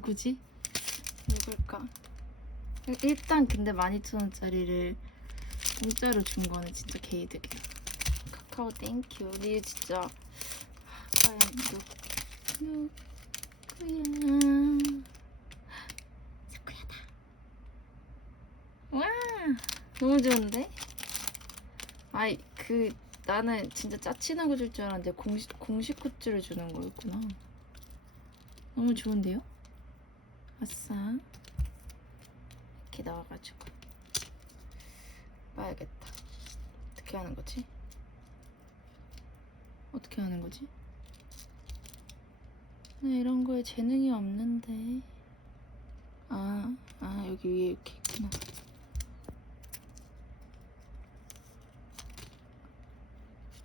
누구지? 누굴까? 일- 일단 근데 12,000원짜리를 공짜로 준 거는 진짜 개이득이야. 카카오 땡큐. 니 진짜 과연 누 누구야? 사쿠야다. 와 너무 좋은데? 아이 그 나는 진짜 짜치는 거 줄 줄 알았는데 공식 공식 굿즈를 주는 거였구나. 너무 좋은데요? 아싸. 이렇게 나와가지고 봐야겠다. 어떻게 하는 거지? 어떻게 하는 거지? 나 이런 거에 재능이 없는데. 아, 아 여기 위에 이렇게 있구나.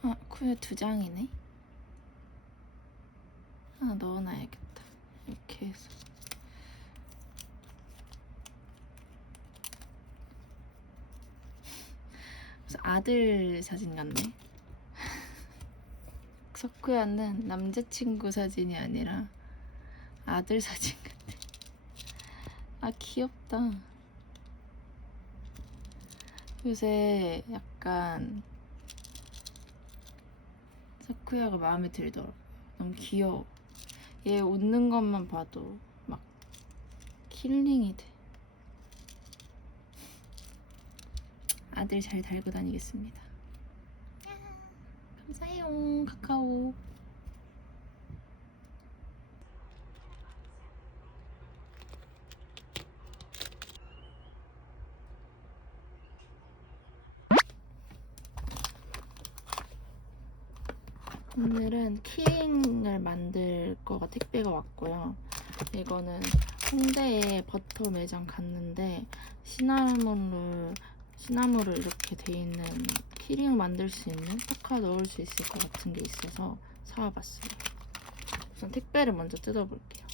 아, 쿠에 두 장이네. 하나 넣어놔야겠다. 이렇게 해서. 무슨 아들 사진 같네. 석구야는 남자친구 사진이 아니라 아들 사진 같아. 아 귀엽다. 요새 약간 사쿠야가 마음에 들더라고. 너무 귀여워. 얘 웃는 것만 봐도 막 힐링이 돼. 아들 잘 달고 다니겠습니다. 야, 감사해요, 카카오. 오늘은 키링을 만들 거가 택배가 왔고요. 이거는 홍대에 버터 매장 갔는데 시나몬을 시나몬을 이렇게 돼 있는 키링을 만들 수 있는 팍하 넣을 수 있을 것 같은 게 있어서 사와봤어요. 우선 택배를 먼저 뜯어볼게요.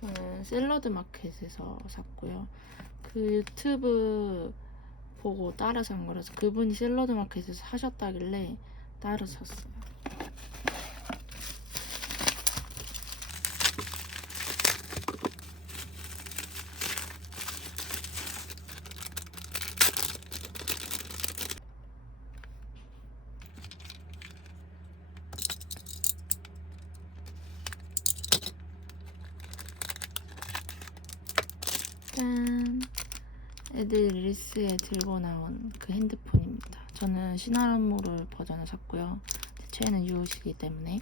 저는 샐러드 마켓에서 샀고요. 그 유튜브 보고 따라 산 거라서 그분이 샐러드 마켓에서 하셨다길래 따라 샀어요. 짠. 애들 릴스에 들고 나온 그 핸드폰입니다. 저는 시나몬롤 버전을 샀고요. 제 최애는 유효시기 때문에.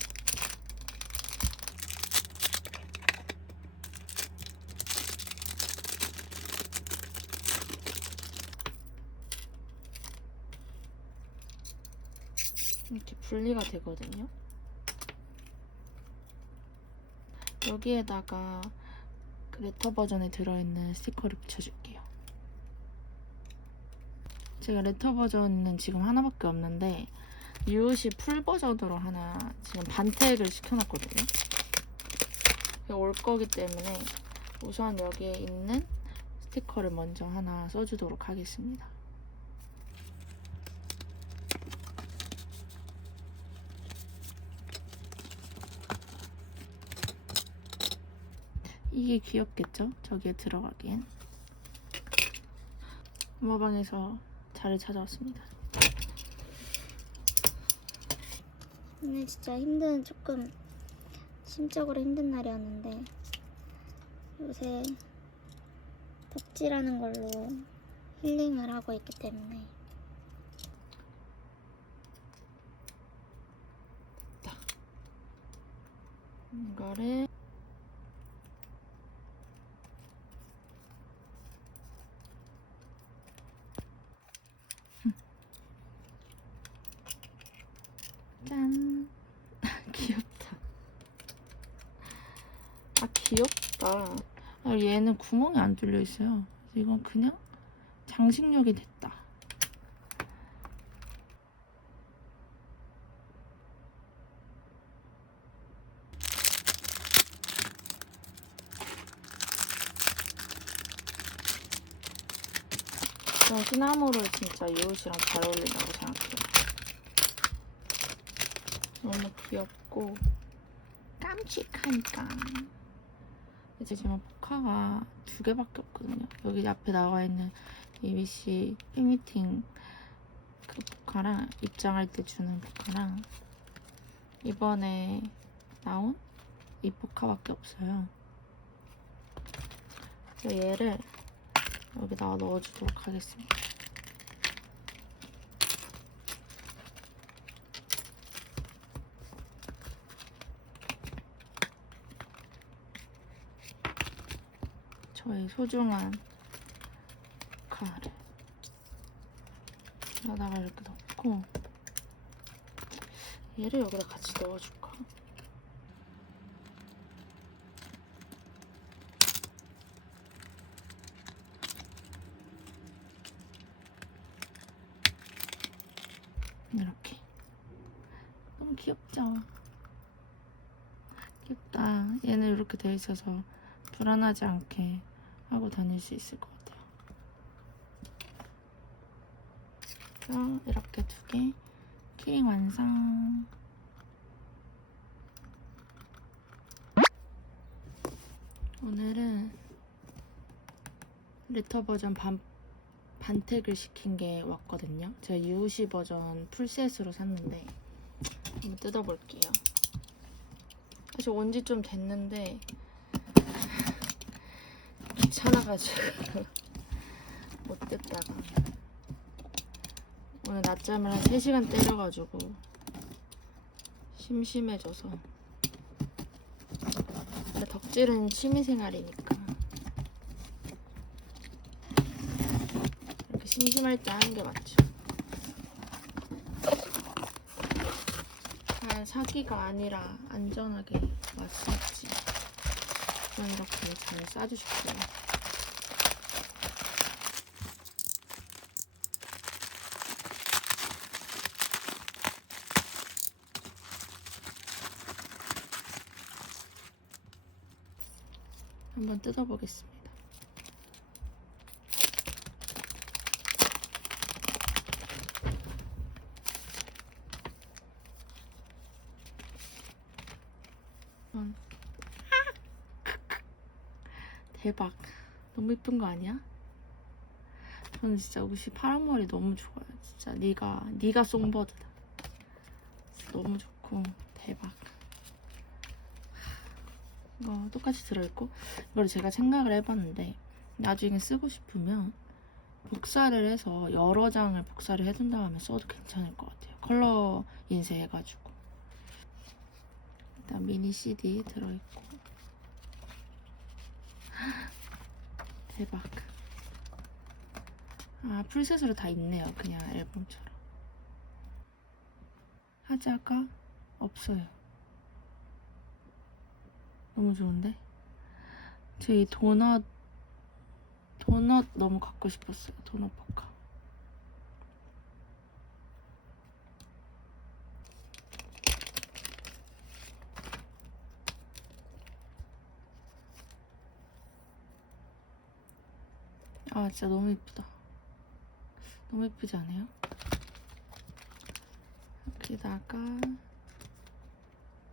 이렇게 분리가 되거든요. 여기에다가 그 레터 버전에 들어있는 스티커를 붙여줄게요. 제가 레터 버전은 지금 하나밖에 없는데 유시 풀 버전으로 하나 지금 반택을 시켜놨거든요. 올 거기 때문에 우선 여기에 있는 스티커를 먼저 하나 써주도록 하겠습니다. 이게 귀엽겠죠? 저기에 들어가기엔. 엄마방에서 자를 찾아왔습니다. 오늘 진짜 힘든 조금 심적으로 힘든 날이었는데 요새 덕질하는 걸로 힐링을 하고 있기 때문에 이거를 짠. 귀엽다. 아 귀엽다. 아, 얘는 구멍이 안 뚫려 있어요. 이건 그냥 장식력이 됐다. 시나무를 진짜 이 옷이랑 잘 어울린다고 생각해요. 너무 귀엽고 깜찍하니까. 이제 지금 포카가 두 개밖에 없거든요. 여기 앞에 나와 있는 ABC 팬미팅 그 포카랑 입장할 때 주는 포카랑 이번에 나온 이 포카밖에 없어요. 그래서 얘를 여기다가 넣어주도록 하겠습니다. 저의 소중한 포카를 여기다가 이렇게 넣고 얘를 여기다 같이 넣어줄까? 이렇게 너무 귀엽죠? 귀엽다 얘는 이렇게 돼 있어서 불안하지 않게 하고 다닐 수 있을 것 같아요 이렇게 두 개 키링 완성 오늘은 리터 버전 반, 반택을 시킨 게 왔거든요. 제가 UC 버전 풀셋으로 샀는데 한번 뜯어볼게요. 사실 온지 좀 됐는데 귀찮아가지고 못 뜯다가 오늘 낮잠을 한 3시간 때려가지고 심심해져서 덕질은 취미생활이니까 이렇게 심심할 때 하는 게 맞죠. 잘 사기가 아니라 안전하게 왔었지. 이렇게 잘 싸주실게요. 한번 뜯어보겠습니다. 음. 대박. 너무 이쁜 거 아니야? 저는 진짜 옷이 파란 머리 너무 좋아요. 진짜 네가 네가 송버드다. 너무 좋고 대박. 이거 똑같이 들어있고 이걸 제가 생각을 해봤는데 나중에 쓰고 싶으면 복사를 해서 여러 장을 복사를 해둔 다음에 써도 괜찮을 것 같아요. 컬러 인쇄해가지고 일단 미니 CD 들어있고 대박. 아 풀셋으로 다 있네요 그냥 앨범처럼. 하자가 없어요. 너무 좋은데? 저이 도넛 도넛 너무 갖고 싶었어요 도넛 포카 아 진짜 너무 예쁘다 너무 예쁘지 않아요? 여기다가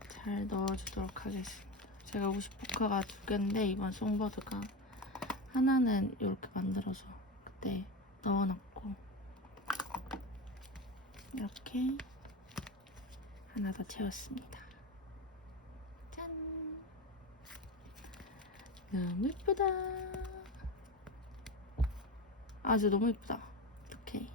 잘 넣어주도록 하겠습니다 제가 50포카가 두 개인데 이번 송버드가 하나는 이렇게 만들어서 그때 넣어놨고 이렇게 하나 더 채웠습니다. 짠! 너무 예쁘다. 아, 진짜 너무 예쁘다. 어떡해.